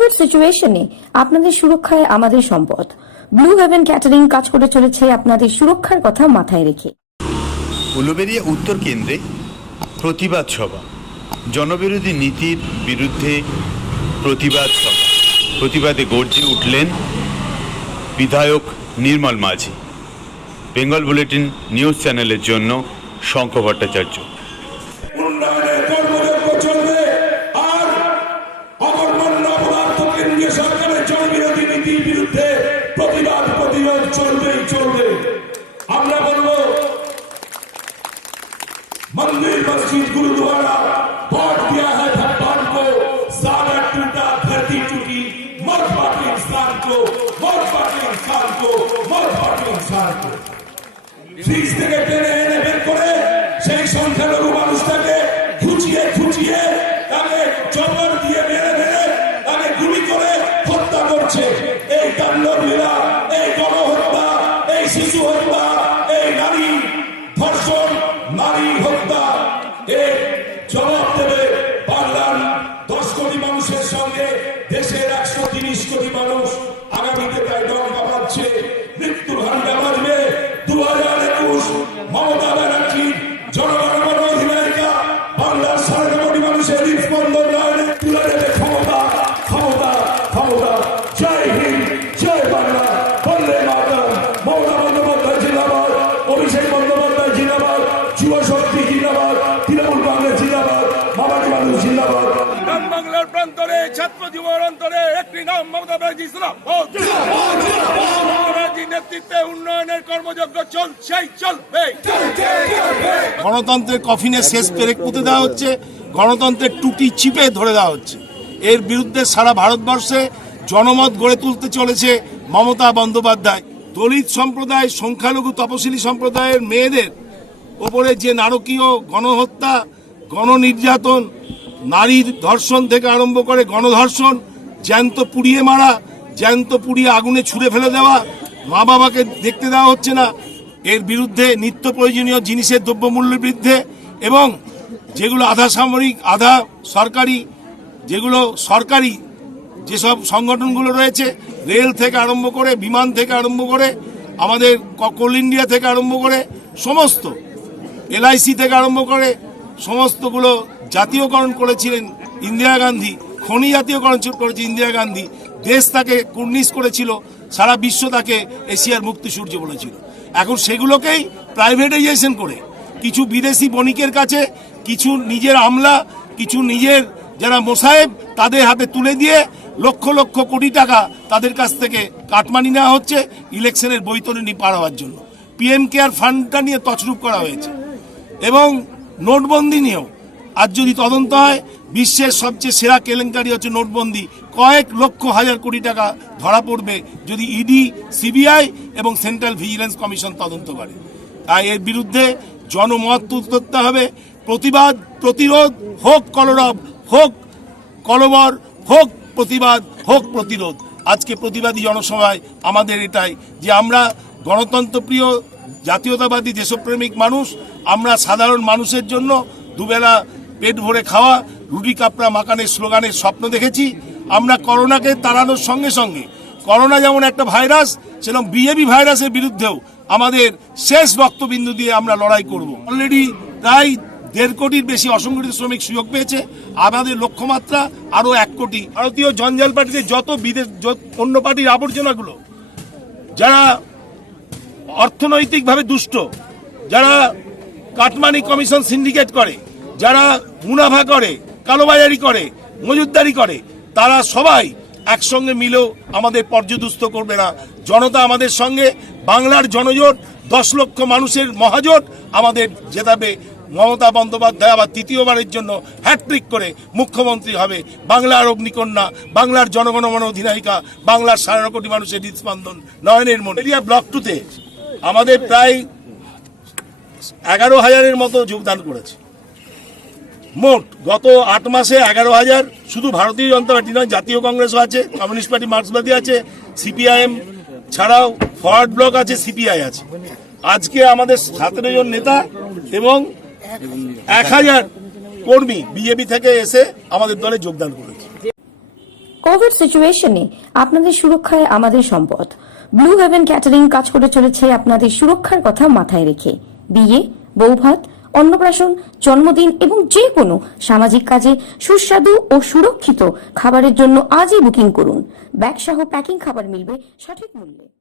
Covid সিচুয়েশনে আপনাদের সুরক্ষায় আমাদের সম্পদ। ব্লু হেভেন ক্যাটারিং কাজ করে চলেছে আপনাদের সুরক্ষার কথা মাথায় রেখে। উলুবেড়িয়া উত্তর কেন্দ্রে প্রতিবাদ সভা, জনবিরোধী নীতির বিরুদ্ধে প্রতিবাদ সভা। প্রতিবাদে গর্জে উঠলেন বিধায়ক নির্মল মাঝি। বেঙ্গল বুলেটিন নিউজ চ্যানেলের জন্য শঙ্খ ভট্টাচার্য। আমরা বলবো मंदिर मस्जिद गुरुद्वारा बांट दिया है भगवान को, सागर टूटा धरती टूटी, मौत बाकी इंसान को, मौत बाकी इंसान को, मौत बाकी इंसान को। ফ্রিজ থেকে টেনে এনে বের করে সেই সংখ্যালঘু মানুষটাকে খুঁচিয়ে খুঁচিয়ে তাকে চপার দিয়ে মেরে মেরে তাকে গুলি করে হত্যা করছে। এই তাণ্ডব লীলা, এই গণহত্যা, এই শিশু হত্যা, এই নারী ধর্ষণ, নারী হত্যা এর জবাব দেবে বাংলার 10 কোটি মানুষের সঙ্গে দেশের 130 কোটি মানুষ। আগামীতে তাই ডঙ্কা বাজছে, মৃত্যুর হান্ডা বাজবে। 2021 মমতা ব্যানার্জি জনগণমন অধিনায়িকা বাংলার 7 কোটি মানুষের হৃদস্পন্দন নয়নে তুলে দেবে ক্ষমতা, ক্ষমতা, ক্ষমতা। জয় হিন্দ, জয় বাংলা, বন্দে মাতরম। মমতা বন্দ্যোপাধ্যায় জিন্দাবাদ, অভিষেক বন্দ্যোপাধ্যায় জিন্দাবাদ, যুব শক্তি জিন্দাবাদ, তৃণমূল কংগ্রেস জিন্দাবাদ, মামাটি মানুষ জিন্দাবাদ। গ্রাম বাংলার প্রান্তরে ছাত্র যুবর অন্তরে একটি নাম মমতা ব্যানার্জি ব্যানার্জির নেতৃত্বে উন্নয়নের কর্মযজ্ঞ চলছেই চলবে। গণতন্ত্রের কফিনে শেষ পেরেক পুঁতে দেওয়া হচ্ছে, গণতন্ত্রের টুটি চিপে ধরে দেওয়া হচ্ছে। এর বিরুদ্ধে সারা ভারতবর্ষে জনমত গড়ে তুলতে চলেছে মমতা বন্দ্যোপাধ্যায়। দলিত সম্প্রদায়, সংখ্যালঘু তপশিলি সম্প্রদায়ের মেয়েদের ওপরে যে নারকীয় গণহত্যা, গণনির্যাতন, নারীর ধর্ষণ থেকে আরম্ভ করে গণধর্ষণ, জ্যান্ত পুড়িয়ে মারা, জ্যান্ত পুড়িয়ে আগুনে ছুঁড়ে ফেলে দেওয়া, মা বাবাকে দেখতে দেওয়া হচ্ছে না, এর বিরুদ্ধে নিত্য প্রয়োজনীয় জিনিসের দ্রব্যমূল্যের বিরুদ্ধে এবং যেগুলো আধা সামরিক আধা সরকারি, যেগুলো সরকারি যেসব সংগঠনগুলো রয়েছে, রেল থেকে আরম্ভ করে, বিমান থেকে আরম্ভ করে, আমাদের কোল ইন্ডিয়া থেকে আরম্ভ করে, সমস্ত LIC থেকে আরম্ভ করে সমস্তগুলো জাতীয়করণ করেছিলেন ইন্দিরা গান্ধী, খনি জাতীয়করণ করেছে ইন্দিরা গান্ধী। দেশ তাকে কুর্নিশ করেছিল, সারা বিশ্ব তাকে এশিয়ার মুক্তি সূর্য বলেছিল। এখন সেগুলোকেই প্রাইভেটাইজেশন করে কিছু বিদেশি বণিকের কাছে, কিছু নিজের আমলা, কিছু নিজের যারা মোসাহেব, তাদের হাতে তুলে দিয়ে লক্ষ লক্ষ কোটি টাকা তাদের কাছ থেকে কাটমানি নেওয়া হচ্ছে ইলেকশনের বৈতরণী পার হওয়ার জন্য। PM কেয়ার ফান্ডটা নিয়ে তছরূপ করা হয়েছে এবং নোটবন্দি নিয়েও আজ যদি তদন্ত হয়, বিশ্বের সবচেয়ে সেরা কেলেঙ্কারি হচ্ছে নোটবন্দি। কয়েক লক্ষ হাজার কোটি টাকা ধরা পড়বে যদি ED, CBI এবং সেন্ট্রাল ভিজিলেন্স কমিশন তদন্ত করে। তাই এর বিরুদ্ধে জনমত তুলতে হবে। প্রতিবাদ, প্রতিরোধ, হোক কলরব, হোক কলবর, হোক প্রতিবাদ, হোক প্রতিরোধ। আজকে প্রতিবাদী জনসভায় আমাদের এটাই যে আমরা গণতন্ত্রপ্রিয়, জাতীয়তাবাদী, দেশপ্রেমিক মানুষ। আমরা সাধারণ মানুষের জন্য দুবেলা পেট ভরে খাওয়া, রুটি কাপড়া মাকানের স্লোগানের স্বপ্ন দেখেছি। আমরা করোনাকে তাড়ানোর সঙ্গে সঙ্গে, করোনা যেমন একটা ভাইরাস, সেরকম BJP ভাইরাসের বিরুদ্ধেও আমাদের শেষ রক্তবিন্দু দিয়ে আমরা লড়াই করব। অলরেডি প্রায় 1.5 কোটির বেশি অসংগঠিত শ্রমিক সুযোগ পেয়েছে। আমাদের লক্ষ্যমাত্রা আরও 1 কোটি। ভারতীয় জঞ্জাল পার্টিতে যত বিদেশ, অন্য পার্টির আবর্জনাগুলো, যারা অর্থনৈতিকভাবে দুষ্ট, যারা কাটমানি কমিশন সিন্ডিকেট করে, যারা মুনাফা করে, কালোবাজারি করে, মজুতদারি করে, তারা সবাই একসঙ্গে মিলেও আমাদের পর্যদুস্ত করবে না। জনতা আমাদের সঙ্গে, বাংলার জনজোট, 10 লক্ষ মানুষের মহাজোট আমাদের জেতাবে। মমতা বন্দ্যোপাধ্যায় আবার তৃতীয়বারের জন্য হ্যাট্রিক করে মুখ্যমন্ত্রী হবে। বাংলার অগ্নিকন্যা, বাংলার জনগণমন অধিনায়িকা, বাংলার 7 কোটি মানুষের হৃদস্পন্দন, নয়নের মন। এরিয়া ব্লক 2তে আমাদের প্রায় 11,000-এর মতো যোগদান করেছে। মোট গত 8 মাসে 11,000। শুধু ভারতীয় জনতা পার্টি নয়, জাতীয় কংগ্রেসও আছে, কমিউনিস্ট পার্টি মার্ক্সবাদী আছে, CPIM ছাড়াও ফরওয়ার্ড ব্লক আছে, CPI আছে। আজকে আমাদের 17 জন নেতা এবং 1000 কর্মী BJP থেকে এসে আমাদের দলে যোগদান করেছে। কোভিড সিচুয়েশনে আপনাদের সুরক্ষায় আমাদের সম্পদ। ব্লু হেভেন ক্যাটারিং কাজ করে চলেছে আপনাদের সুরক্ষার কথা মাথায় রেখে। বিয়ে, বৌভাত, অন্নপ্রাশন, জন্মদিন এবং যে কোনো সামাজিক কাজে সুস্বাদু ও সুরক্ষিত খাবারের জন্য আজই বুকিং করুন। ব্যাগ সহ প্যাকিং খাবার মিলবে সঠিক মূল্যে।